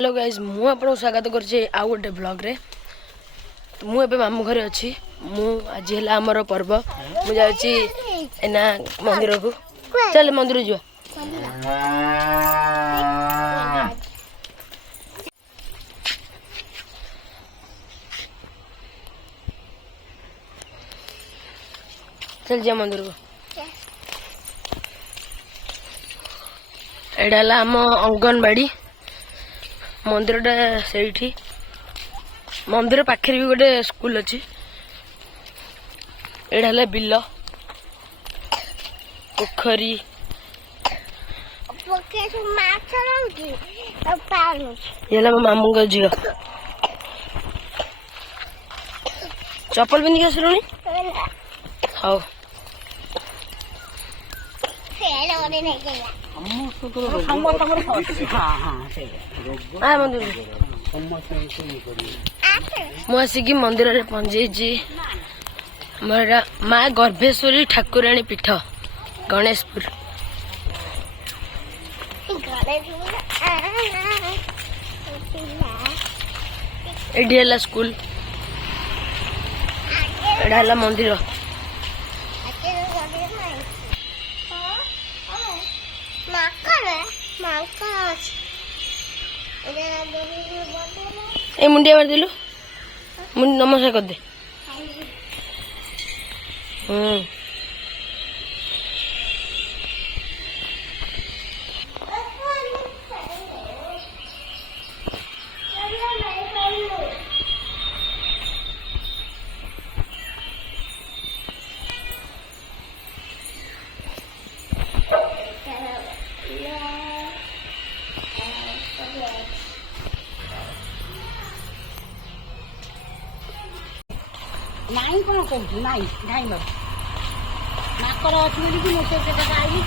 Hello guys मु आपको स्वागत करछे आ गोटे ब्लॉग रे। मु एबे मामू घरे अछि। मु आज हला हमर पर्व मु जाउची एना मंदिर को। चल मंदिर जो चल जा मंदिर को। एडा हला हम अंगनवाड़ी मंदिर से मंदिर पाखे भी गोटे स्कूल अच्छी। एडा बिल पोखरी ये मो मामू का झील चप्पल पिंधिक आसलुनी। हाँ मुझे मंदिर में पहुंची माँ गर्भेश्वरी ठाकुराणी पीठ गणेशपुर। ये स्कूल एडा मंदिर। ए मुंडिया मार दिलु नमस्कार कर दे। नाई कौन कहूँ नाई नाई मत नाकर अच्छी बोली कि मोटे से आई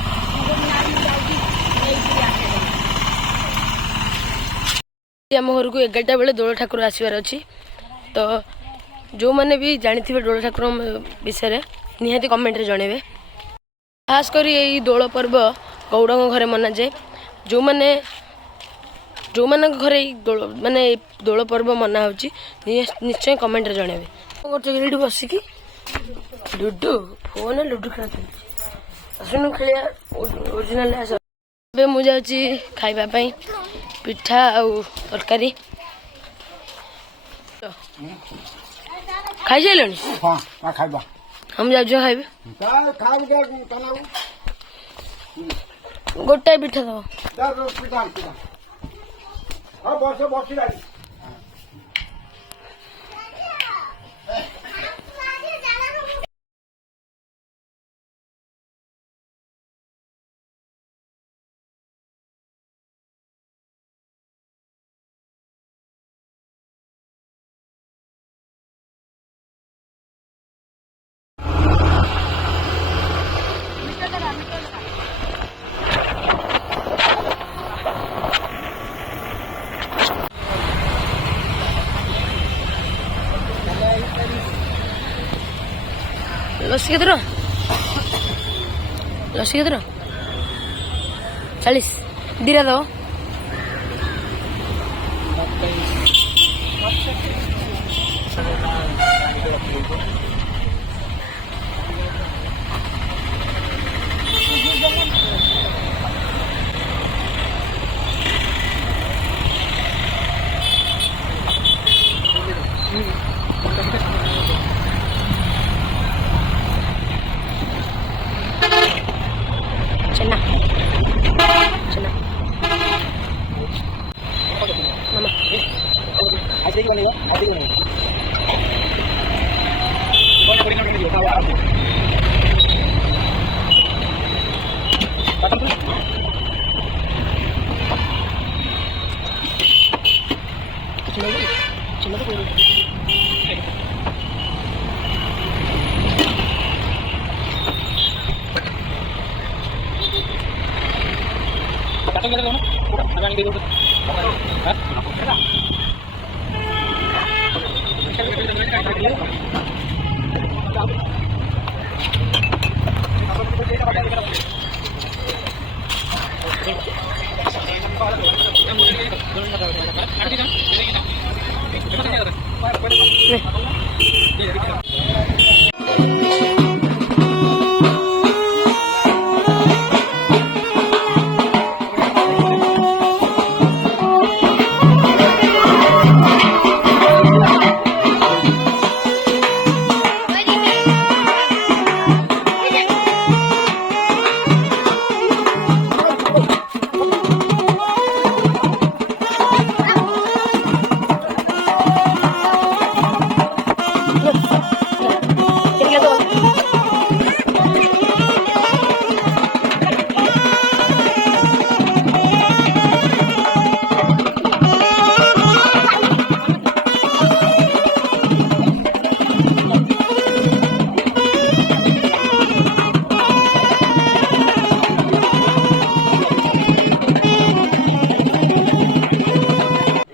आम घर को 11टा बेले दोल ठाकुर आसबार अच्छी। तो जो मैंने भी जानी थे दोल ठाकुर विषय निहाती कमेंट रे जनइबे। खास कर यही दोल पर्व गौड़ घरे मना जाए। जो मैंने जो मान घरे माने दोल पर्व मना हो निश्चय कमेंट रे जनइबे। गोटे बसिकी लुडु फोन लुडु खेल आसन खेलिया ओरिजिनल आस। मुझे खाइबा पिठा आउ तरकारी खाई सारे। हम जाऊ खाइबे गोटाए पिठा दब लस्सी के 40 दीरा दो।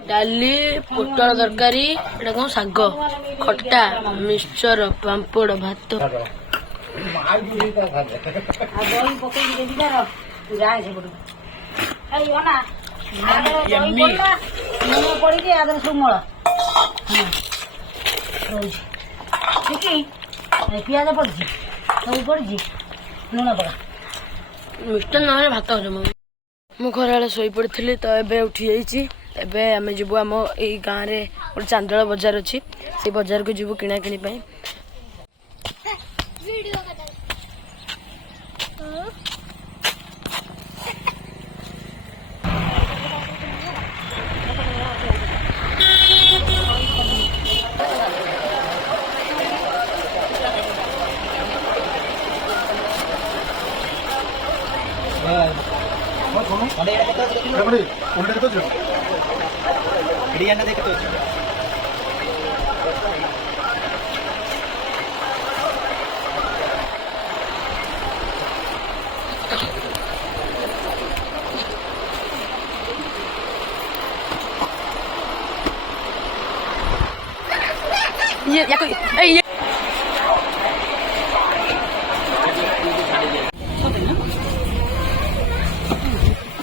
डाली पोटल तरकारी एटा कौन शाग खट्टा मिक्सचर पांपड़ भात दही पकेଇକି ଦେବି ତାର ତୁ ଯାଏ ସେପଟୁ ଏଇ ଅନା ଲୁଣ ପଡିଛି ଆଦର ସବୁ ମଳ ରହୁଛି ପିଆଜ ପଡିଛି ସବୁ ପଡିଛି ଲୁଣ ପଡ ମିକ୍ସଚର ନହେଲେ ଭାତ ହଜମ ମୁଁ ଖରାବେଳେ ଶୋଇପଡ଼ିଥିଲି ତ ଏବେ ଉଠି ଯାଇଛି ଏବେ ଆମେ ଯିବୁ ଆମ ଏଇ ଗାଁରେ ଗୋଟେ ଚାନ୍ଦଳ ବଜାର ଅଛି ସେଇ ବଜାରକୁ ଯିବୁ କିଣାକିଣି ପାଇଁ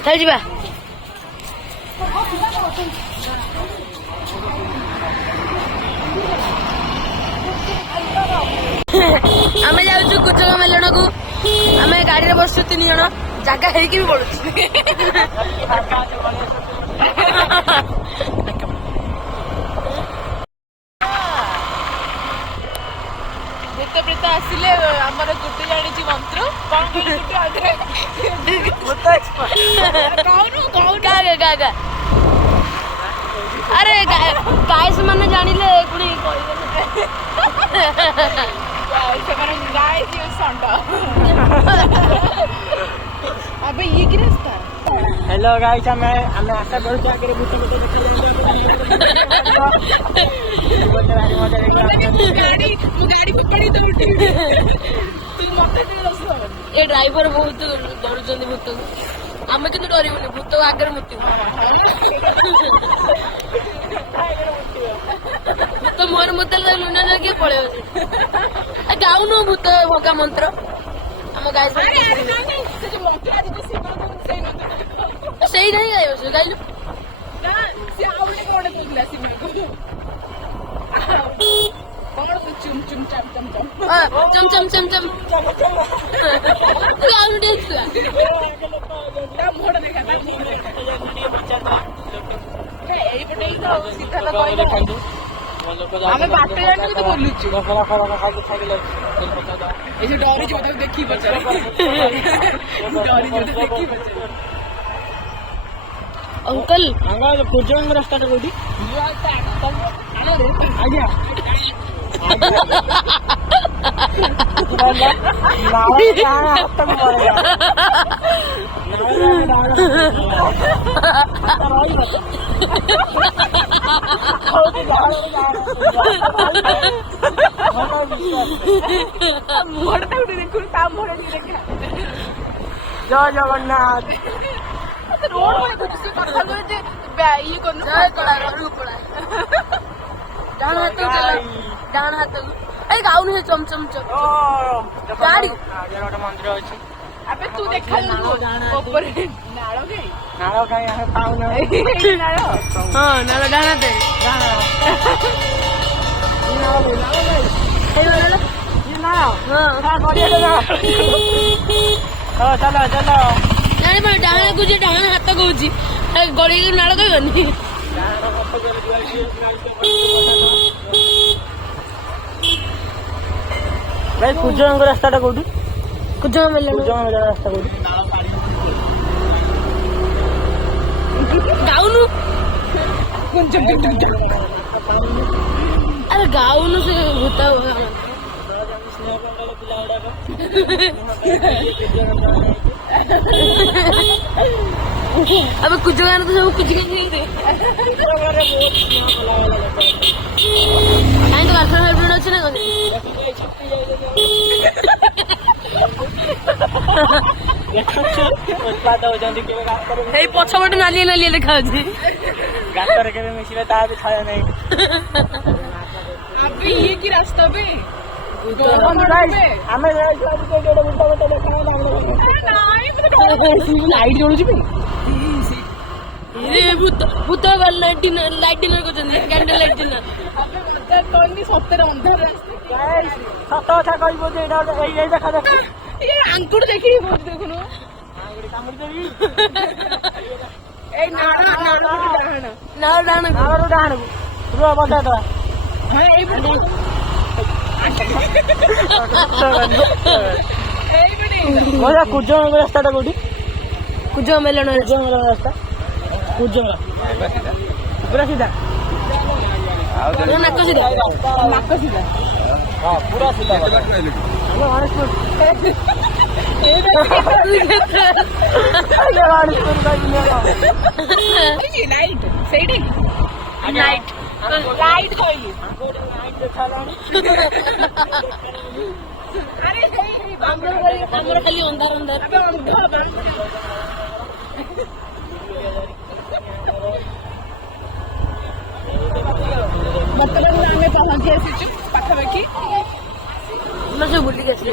ଚାଲ ଯିବା ଆମେ ଯାଉଛୁ କୁଚକ ମେଲଣକୁ ଆମେ ଗାଡିରେ ବସୁଛୁ 3 ଜଣ ଜାଗା ହେଇକି ବି ପଡୁଛୁ ଭୂତପ୍ରେତ ଆସିଲେ ଆମର ଗୋଟେ ଜାଣିଛି ମନ୍ତ୍ର କଣ ଗାଗା ଆରେ ଗାଇସ୍ ମାନେ ଜାଣିଲେ ପୁଣି ସେମାନେ ଗାଇस यूज ଷଣ୍ଢ अबे ये की रास्ता हेलो गाइस हमें आशा करूँ आगे भूत गाड़ी पकड़ी दौड़ी तू मत ए ड्राइवर बहुत डरुଛନ୍ତି ଭୂତକୁ ଆମେ କିନ୍ତୁ ଡରିବୁନି ଭୂତ ଆଗରେ ମୁତିବୁ ଭୂତ ମୋର ମୁତେଲେ ଲୁନା ଲାଗି ପଳେଇବ ଗାଉନୁ ଭୂତ ଭଗା ମନ୍ତ୍ର ଆମ ଗାଈ ସେଇ ନାହିଁ ଗାଇବ ସେ ଗାଇଲୁ चुम चुम चम चम चम चम चम चम चम गाउनु देखला ଏଇପଟେ ସିଧା ତ କହିଲେ ଆମେ ବାଟ ଜାଣିଛୁ କିନ୍ତୁ ବୁଲୁଛୁ ଏଇ ଯୋଉ ଡରିଯିବ ତାକୁ ଦେଖିକି ପଚାରେ ଡରିଯିବ ଦେଖିକି ପଚାରେ अंकल कुजंग रास्ता कोठी आज्ञा जय जगन्नाथ रोड में कुछ कथा करे ये करनु जय कला घरु पड़ा डान हाथ चला डान हाथ ए गाउनु हे चम चम चम गाड़ी आगे गोटे मंदिर अछि अबे तू देखा ऊपर ନାଳ କାଇଁ ନାଳ କାଇଁ ଆମେ ପାଉନା ଏଇ ନାଳ ହଁ ନାଳ ଡାହାଣରେ ଚାଲ ଚାଲ ଜାଣିପାର ଡାହାଣ କହୁଛି ଡାହାଣ ହାତ କହୁଛି ଗଳିକି ନାଳ କହିବନି। ଭାଇ କୁଜଙ୍ଗ ରାସ୍ତାଟା କୋଉଠି? କୁଜଙ୍ଗ ମେଲଣ କୁଜଙ୍ଗ ରାସ୍ତା କୋଉଠି? ଗାଉନୁ ଆରେ ଗାଉନୁ ସେ ଭୂତ ଆମେ କୁଜ ଗାଁରେ ତ ସବୁ କୁଜି କାହିଁ ତ ଗାର୍ଲଫ୍ରେଣ୍ଡ ଅଛି ନା କଣ ଏଇ ପଛପଟେ ନାଲିଆ ନାଲିଆ ଦେଖାଯାଉଛି ଗାତରେ କେବେ ମିଶିଲେ ତା ବି ଖାଇବା ନାହିଁ। अबे ये की रास्ता पे ଆମେ ଲାଇଟ୍ ଜଳୁଛି ଭୂତ ଭୂତ ଲାଇଟ୍ ଡିନର କରୁଛନ୍ତି କ୍ୟାଣ୍ଡେଲ ଲାଇଟ୍ ଡିନର ସତରେ ଅନ୍ଧାର ସତ କଥା କହିବ ଯେ ଏଇ ଦେଖା ଦେଖ ଆଙ୍କୁడు ଦେଖିକି କହୁଛି ଦେଖୁନୁ ଏଇ ନାଳ ଡାହାଣ ନାଳରୁ ଡାହାଣକୁ ରୁହ ବଜାଇଦବା। କୁଜଙ୍ଗ ରାସ୍ତାଟା କୋଉଠି? କୁଜ ମେଲଣ କୁଜଙ୍ଗ ରାସ୍ତା କୁଜଙ୍ଗ ପୁରା ସିଧା ନାକ ସିଧା ହଁ ପୁରା ସିଧା ଲାଇଟ୍ ସେଇଠି ଲାଇଟ୍ ଲାଇଟ୍ କହିଲି ଆମର ଖାଲି ଅନ୍ଧାର ଅନ୍ଧାର ମତଲବ ଆମେ ପହଞ୍ଚି ଆସିଛୁ ପାଖାପାଖି ଆମର ସବୁ ବୁଲିକି ଆସିଲେ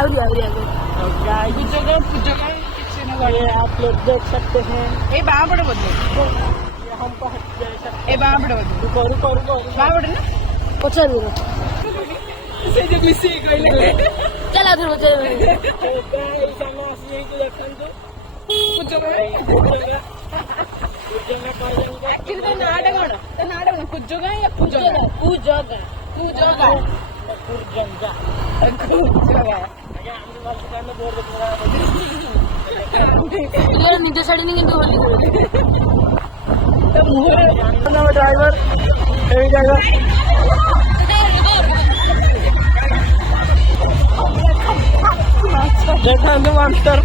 ଆହୁରି ଆହୁରି ଆଗରୁ आप लोग देख सकते हैं ए बाँ पड़े बोलते हम पहुंच गए ए बाँ पड़े बोलते रुको रुको रुको बाँ पड़े ना ପଚାରିବୁ से जो मिसी कहले ଚାଲ ଆଉଥରେ ପଚାରିବୁ कुछ एक्चुअली तो नाटक कौन तो नाटक कौन कुछ जगह या कुछ जगह ନିଜ ଛାଡ଼ିନି କିନ୍ତୁ ହୋଲି ड्राइवर यही जाएगा देखा मास्टर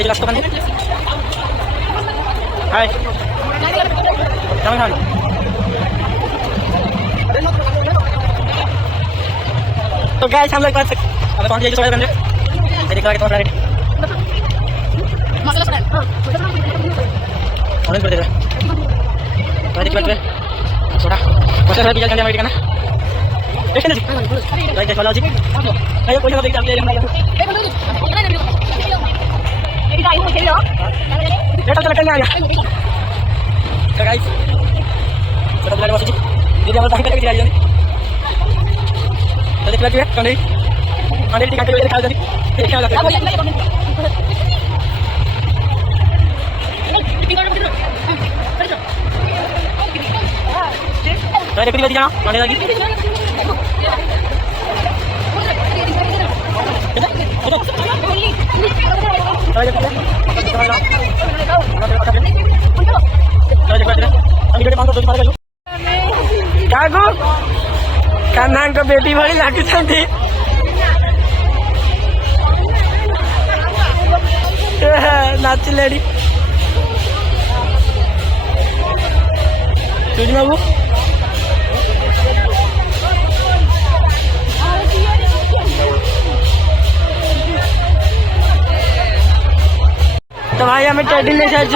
ये लास्ट दुकान हाय कम खान तो गाइस हम लोग पहुंच गए सोया बंदे देख रहा है कितना रेट मसाला सोडा ऑरेंज कर दे रहा देख लो सोडा कौन सा पिज्जा खाने वाली का ना देख ना गाइस वाला जी ये कोई ना देख आप ले लेना ये टाइम हो गया बेटा चल करने आ गया तो गाइस छोटा वाला वासी जी दीदी हमारे बाहर करके दिखाई तो देख लीजिए कौन है अंडे टिक्का के दिखा दे क्या लगा तो देख लीजिए जाना अंडे लगी कागो कान्हा को बेटी भली लागी नाचिले सुजी बाबू तो भाई हमें टेडी ले जाए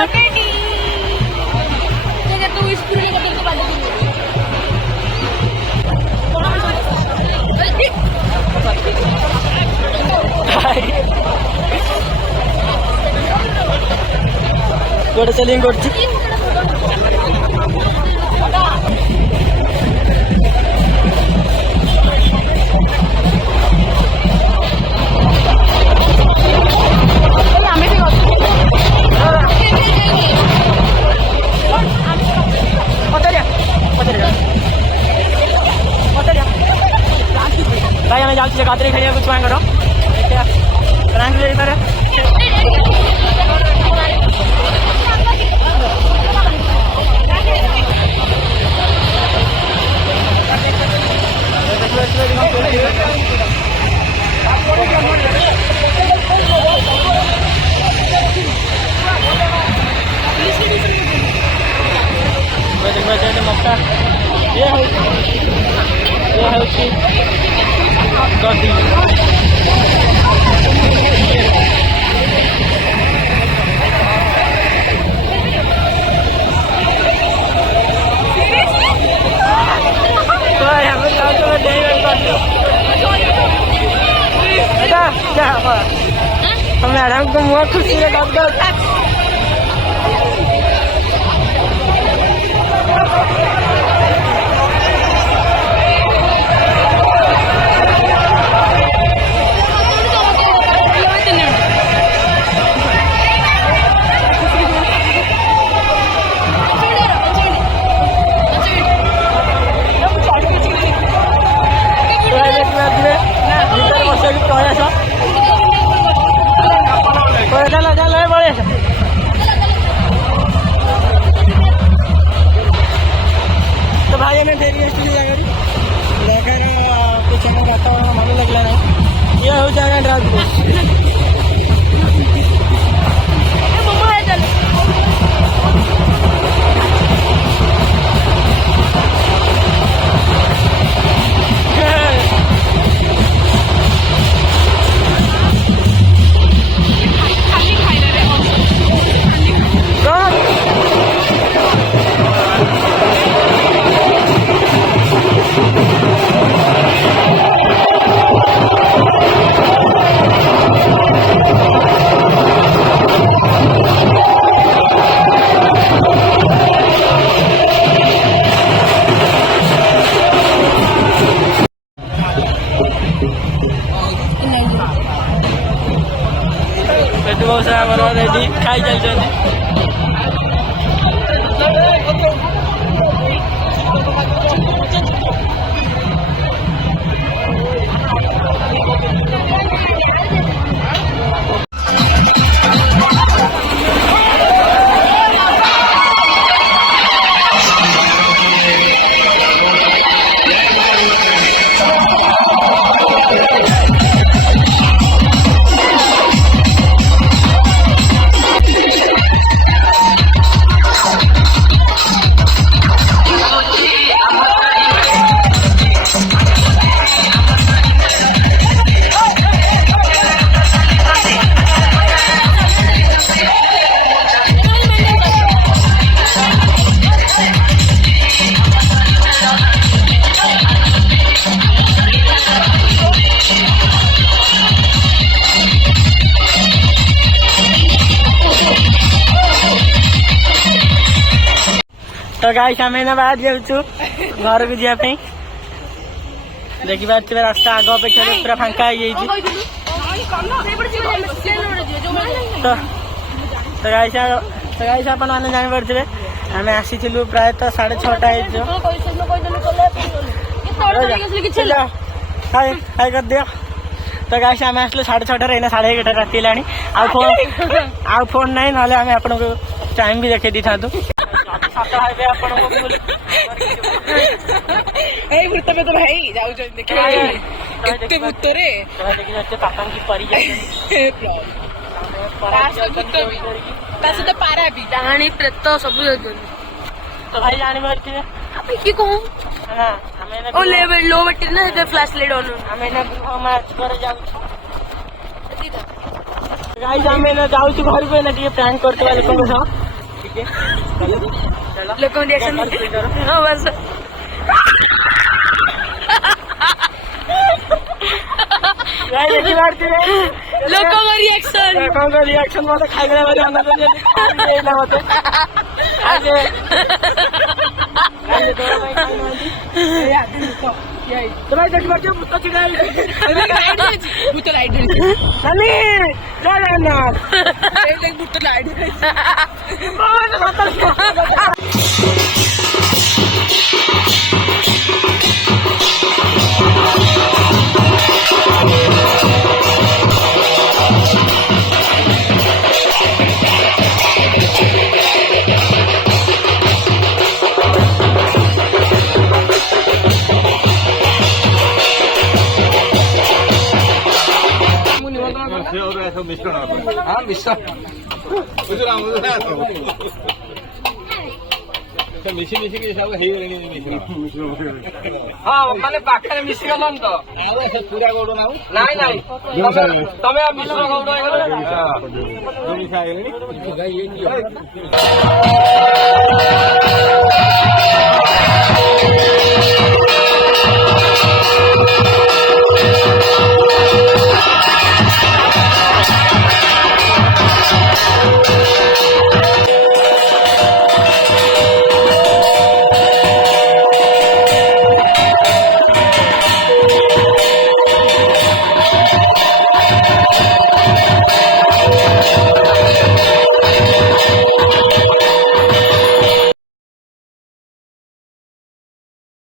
गोटे सेलिंग करछि भाई हमें जाल से गाते खड़े कुछ करो रंग ले इधर ये है उसकी गद्दी मैडम को मुँह खुशी से तो भाई ने देरी कुछ वातावरण मन लगला नहीं ये हो जाएगा ड्राइव बहुत सारा बर्बाद है खाई चलते तो गाइस आम ना बाहर जाऊँ घर को जावाई देखिए रास्ता आग अपेक्षा पूरा फांका हो तो गाइस अपन मैंने जापे आम आसी प्रायतः 6:30 हाय कर दियो तो गाइस आम आसलु 6:30 एना 11:30 राति लानी आ फोन नहीं ना आम आपन को टाइम भी देखे दी था तो ଏଇ ଭୂତ ପେତ ଭାଇ ଯାଉଛନ୍ତି ଏତେ ଭୂତରେ ପାପା की परी ତା ସହିତ ପାରା ବି ଡାହାଣୀ ପ୍ରେତ ସବୁ ଯାଉଛନ୍ତି तो भाई जानी पारे ଆମେ କି କହୁ आम ଓ लो बैटरी ना इधर फ्लैश लाइट ऑन आम मार्च कर जाऊ गाइस आम जाऊँ घर को टे प्रैंक करते लोक लोक रिएक्शन हां बस लोक रिएक्शन मत खाई मत तो भाई देख पार्छ भूत चिड़ा ଭୂତ ଲାଇଟ୍ ଭୂତ ଲାଇଟ୍ ମିଶିକି ସବୁ ହେଇଗଲେଣି हाँ माने पाखे मिसी गलन तो ପୁରା ଗୌଡ଼ ନାଉ नाई नाई तमे मिश्र गौड़ ହେଇଗଲେଣି